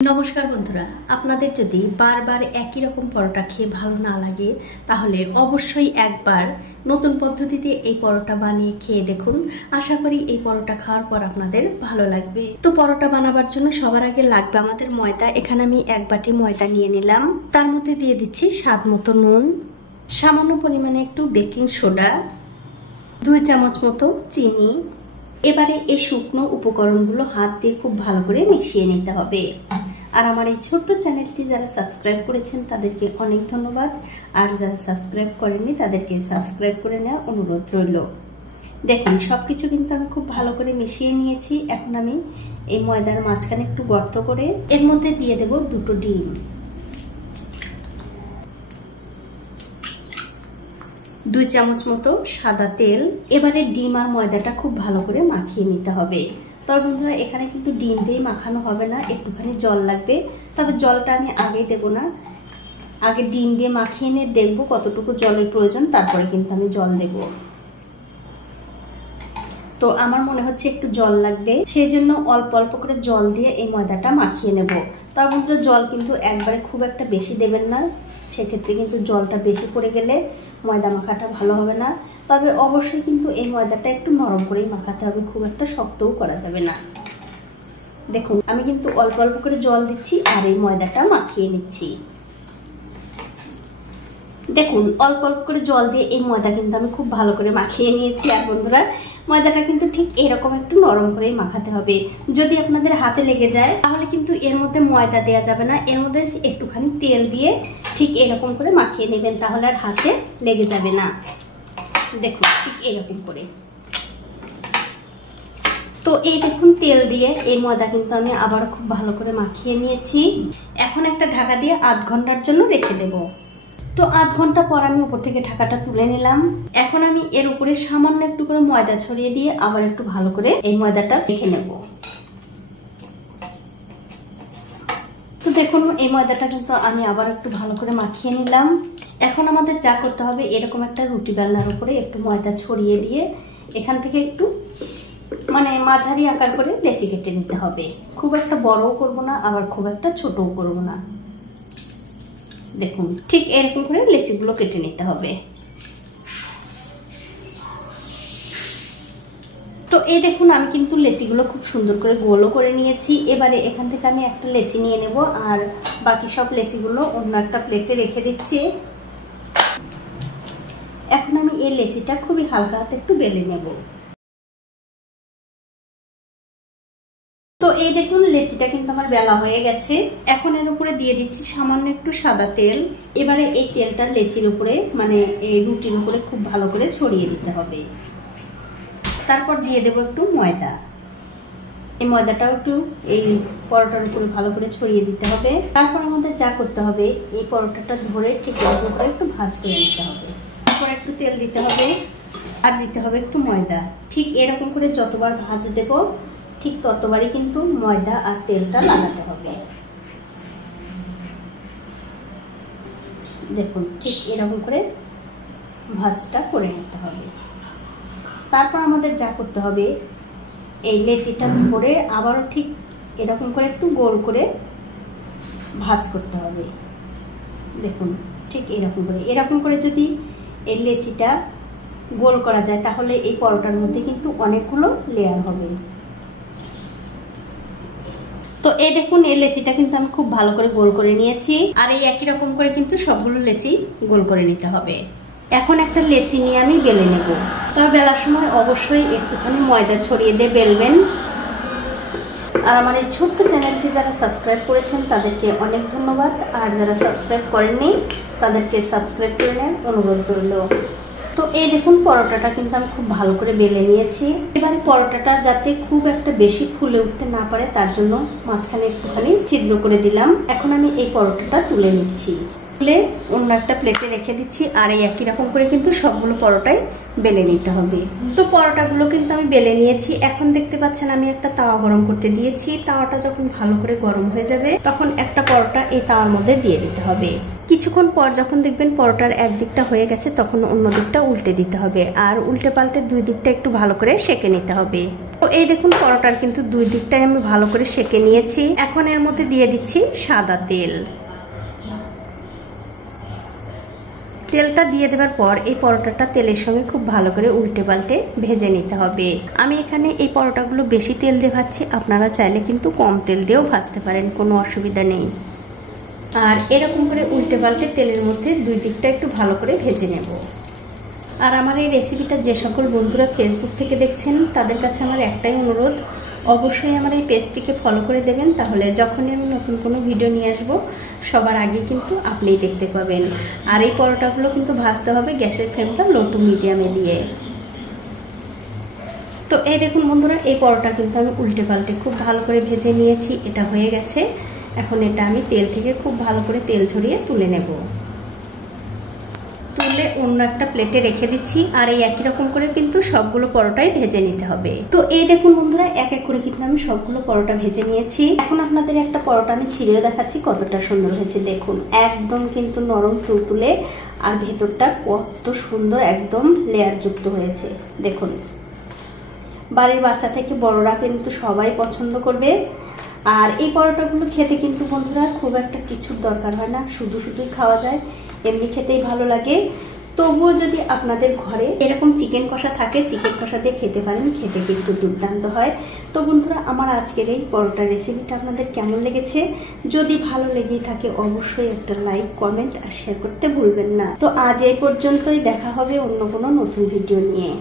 নমস্কার বন্ধুরা, আপনাদের যদি বারবার একই রকম পরোটা খেয়ে ভালো না লাগে তাহলে অবশ্যই একবার নতুন পদ্ধতিতে এই পরোটা বানিয়ে খেয়ে দেখুন। আশা করি এই পরোটা খাওয়ার পর আপনাদের ভালো লাগবে। তো পরোটা বানাবার জন্য সবার আগে লাগবে আমাদের ময়দা। এখানে আমি 1 বাটি ময়দা নিয়ে নিলাম। তার মধ্যে দিয়ে দিচ্ছি স্বাদ মতো নুন, সামান্য পরিমাণে একটু বেকিং সোডা, 2 চামচ মতো চিনি। এবারে এই শুকনো উপকরণগুলো হাত দিয়ে খুব ভালো করে মিশিয়ে নিতে হবে। আর আমার এই ছোট্ট চ্যানেলটি যারা সাবস্ক্রাইব করেছেন তাদেরকে অনেক ধন্যবাদ, আর যারা সাবস্ক্রাইব করেননি তাদেরকে সাবস্ক্রাইব করে নেওয়া অনুরোধ রইল। দেখুন সবকিছু কিন্তু আমি খুব ভালো করে মিশিয়ে নিয়েছি। এখন আমি এই ময়দার মাঝখানে একটু গর্ত করে এর মধ্যে দিয়ে দেব 2টো ডিম, 2 চামচ মতো সাদা তেল। এবারে ডিম আর ময়দাটা খুব ভালো করে মাখিয়ে নিতে হবে। তবে বন্ধুরা এখানে কিন্তু ডিম দিয়ে মাখানো হবে না, একটুখানি জল লাগবে। তবে জলটা আমি আগেই দেব না, আগে ডিম দিয়ে মাখিয়ে নিয়ে দেখবো কতটুকু জলের প্রয়োজন, তারপরে কিন্তু আমি জল দেব। তো আমার মনে হচ্ছে একটু জল লাগবে, সেই জন্য অল্প অল্প করে জল দিয়ে এই ময়দাটা মাখিয়ে নেব। তবে বন্ধুরা জল কিন্তু একবারে খুব একটা বেশি দেবেন না, সেক্ষেত্রে কিন্তু জলটা বেশি পড়ে গেলে ময়দা মাখাটা ভালো হবে না। তবে অবশ্যই কিন্তু এই ময়দাটা একটু নরম করেই মাখাতে হবে, খুব একটা শক্তও করা যাবে না। দেখুন আমি কিন্তু অল্প অল্প করে জল দিচ্ছি আর এই ময়দাটা মাখিয়ে নিচ্ছি। দেখুন অল্প অল্প করে জল দিয়ে এই ময়দা কিন্তু আমি খুব ভালো করে মাখিয়ে নিয়েছি। আর বন্ধুরা ময়দাটা কিন্তু ঠিক এরকম একটু নরম করেই মাখাতে হবে। যদি আপনাদের হাতে লেগে যায় তাহলে কিন্তু এর মধ্যে ময়দা দেওয়া যাবে না, এর মধ্যে একটুখানি তেল দিয়ে ঠিক এরকম করে মাখিয়ে নেবেন, তাহলে আর হাতে লেগে যাবে না। দেখুন ঠিক এরকম করে। তো এই দেখুন তেল দিয়ে এই ময়দা কিন্তু আমি আবার খুব ভালো করে মাখিয়ে নিয়েছি। এখন একটা ঢাকা দিয়ে আধ ঘন্টার জন্য রেখে দেব। তো আধ ঘন্টা পর আমি উপর থেকে ঢাকাটা তুলে নিলাম। এখন আমি এর উপরে সামান্য একটু করে ময়দা ছড়িয়ে দিয়ে আবার একটু ভালো করে এই ময়দাটা রেখে নেব। তো দেখুন এই ময়দাটা কিন্তু আমি আবার একটু ভালো করে মাখিয়ে নিলাম। এখন আমাদের যা করতে হবে, এরকম একটা রুটি বেলনার উপরে একটু ময়দা ছড়িয়ে দিয়ে এখান থেকে একটু মাঝারি আকার করে লেচি কেটে নিতে হবে। খুব একটা বড়ও করব না, আবার খুব একটা ছোটও করব না। দেখুন ঠিক এরকম করে লেচিগুলো কেটে নিতে হবে। তো এই দেখুন আমি কিন্তু লেচিগুলো খুব সুন্দর করে গোলও করে নিয়েছি। এবারে এখান থেকে আমি একটা লেচি নিয়ে নেব আর বাকি সব লেচিগুলো অন্য একটা প্লেটে রেখে দিচ্ছি। এখন আমি এই লেচিটা খুবই হালকা হাতে একটু বেলে নেব। তো এই দেখুন লেচিটা কিন্তু আমার বেলা হয়ে গেছে। এখন এর উপরে দিয়ে দিচ্ছি সামান্য একটু সাদা তেল। এবারে এই তেলটা লেচির উপরে এই রুটির উপরে খুব ভালো করে ছড়িয়ে দিতে হবে। তারপর দিয়ে দেব একটু ময়দা। এই ময়দাটাও একটু এই পরোটার উপরে ভালো করে ছড়িয়ে দিতে হবে। তারপর আমাদের যা করতে হবে, এই পরোটাটা ধরে ঠিক এরকম করে একটু ভাঁজ করে নিতে হবে। তারপর একটু তেল দিতে হবে আর দিতে হবে একটু ময়দা। ঠিক এরকম করে যতবার ভাঁজ দেব ঠিক ততবারই কিন্তু ময়দা আর তেলটা লাগাতে হবে। দেখুন ঠিক এরকম করে ভাঁজটা করে নিতে হবে। তারপর আমাদের যা করতে হবে, এই লেচিটা ধরে আবারও ঠিক এরকম করে একটু গোল করে ভাঁজ করতে হবে। দেখুন ঠিক এরকম করে যদি এই লেচিটা গোল করা যায় তাহলে এই পরোটার মধ্যে কিন্তু অনেকগুলো লেয়ার হবে। তো এই দেখুন এই লেচিটা কিন্তু আমি খুব ভালো করে গোল করে নিয়েছি। আর এই একই রকম করে কিন্তু সবগুলো লেচি গোল করে নিতে হবে। এখন একটা লেচি নিয়ে আমি বেলে নেব। তবে বেলার সময় অবশ্যই একটুখানি ময়দা ছড়িয়ে দিয়ে বেলবেন। আর আমার এই ছোট্ট চ্যানেলটি যারা সাবস্ক্রাইব করেছেন তাদেরকে অনেক ধন্যবাদ, আর যারা সাবস্ক্রাইব করেননি তাদেরকে সাবস্ক্রাইব করে নেন অনুরোধ রইল। তো এই দেখুন পরোটাটা কিন্তু আমি খুব ভালো করে বেলে নিয়েছি। এবারে পরোটাটা যাতে খুব একটা বেশি ফুলে উঠতে না পারে তার জন্য মাঝখানে একটুখানি ছিদ্র করে দিলাম। এখন আমি এই পরোটাটা তুলে নিচ্ছি। তুলে অন্য একটা প্লেটে রেখে দিচ্ছি। আর এই একই রকম করে কিন্তু সবগুলো পরোটাই বেলে নিতে হবে। তো পরোটাগুলো কিন্তু আমি বেলে নিয়েছি। এখন দেখতে পাচ্ছেন আমি একটা তাওয়া গরম করতে দিয়েছি। তাওয়াটা যখন ভালো করে গরম হয়ে যাবে তখন একটা পরোটা এই তাওয়ার মধ্যে দিয়ে দিতে হবে। কিছুক্ষণ পর যখন দেখবেন পরোটার এক দিকটা হয়ে গেছে তখন অন্য দিকটা উল্টে দিতে হবে। আর উল্টে পাল্টে দুই দিকটা একটু ভালো করে সেঁকে নিতে হবে। তো এই দেখুন পরোটার কিন্তু দুই দিকটাই আমি ভালো করে সেঁকে নিয়েছি। এখন এর মধ্যে দিয়ে দিচ্ছি সাদা তেল। তেলটা দিয়ে দেওয়ার পর এই পরোটাটা তেলের সঙ্গে খুব ভালো করে উল্টে পাল্টে ভেজে নিতে হবে। আমি এখানে এই পরোটাগুলো বেশি তেল দিয়ে ভাজছি, আপনারা চাইলে কিন্তু কম তেল দিয়েও ভাজতে পারেন, কোনো অসুবিধা নেই। আর এরকম করে উল্টে পাল্টে তেলের মধ্যে দুই দিকটা একটু ভালো করে ভেজে নেব। আর আমার এই রেসিপিটা যে সকল বন্ধুরা ফেসবুক থেকে দেখছেন তাদের কাছে আমার একটাই অনুরোধ, অবশ্যই আমার এই পেজটিকে ফলো করে দেবেন, তাহলে যখনই আমি নতুন কোনো ভিডিও নিয়ে আসবো সবার আগে কিন্তু আপনিই দেখতে পাবেন। আর এই পরোটাগুলো কিন্তু ভাজতে হবে গ্যাসের ফ্লেমটা লো টু মিডিয়ামে দিয়ে। তো এই দেখুন বন্ধুরা, এই পরোটা কিন্তু আমি উল্টে পাল্টে খুব ভালো করে ভেজে নিয়েছি। এটা হয়ে গেছে। এখন এটা আমি তেল থেকে খুব ভালো করে তেল ঝরিয়ে তুলে নেব। তুলে অন্য একটা প্লেটে রেখে দিচ্ছি। আর এই একই রকম করে কিন্তু সবগুলো পরোটাই ভেজে নিতে হবে। তো এই দেখুন বন্ধুরা, এক এক করে কিন্তু আমি সবগুলো পরোটা ভেজে নিয়েছি। এখন আপনাদের একটা পরোটা আমি ছিঁড়ে দেখাচ্ছি কতটা সুন্দর হয়েছে। দেখুন একদম কিন্তু নরম তুলতুলে, আর ভেতরটা কত সুন্দর একদম লেয়ার যুক্ত হয়েছে। দেখুন বাড়ির বাচ্চা থেকে বড়রা কিন্তু সবাই পছন্দ করবে। আর এই পরোটাগুলো খেতে কিন্তু বন্ধুরা খুব একটা কিছুর দরকার হয় না, শুধু শুধুই খাওয়া যায়, এমনি খেতেই ভালো লাগে। তবুও যদি আপনাদের ঘরে এরকম চিকেন কষা থাকে, চিকেন কষা দিয়ে খেতে পারেন, খেতে কিন্তু দুর্দান্ত হয়। তো বন্ধুরা, আমার আজকের এই পরোটার রেসিপিটা আপনাদের কেমন লেগেছে? যদি ভালো লেগে থাকে অবশ্যই একটা লাইক, কমেন্ট আর শেয়ার করতে ভুলবেন না। তো আজ এই পর্যন্তই, দেখা হবে অন্য কোনো নতুন ভিডিও নিয়ে।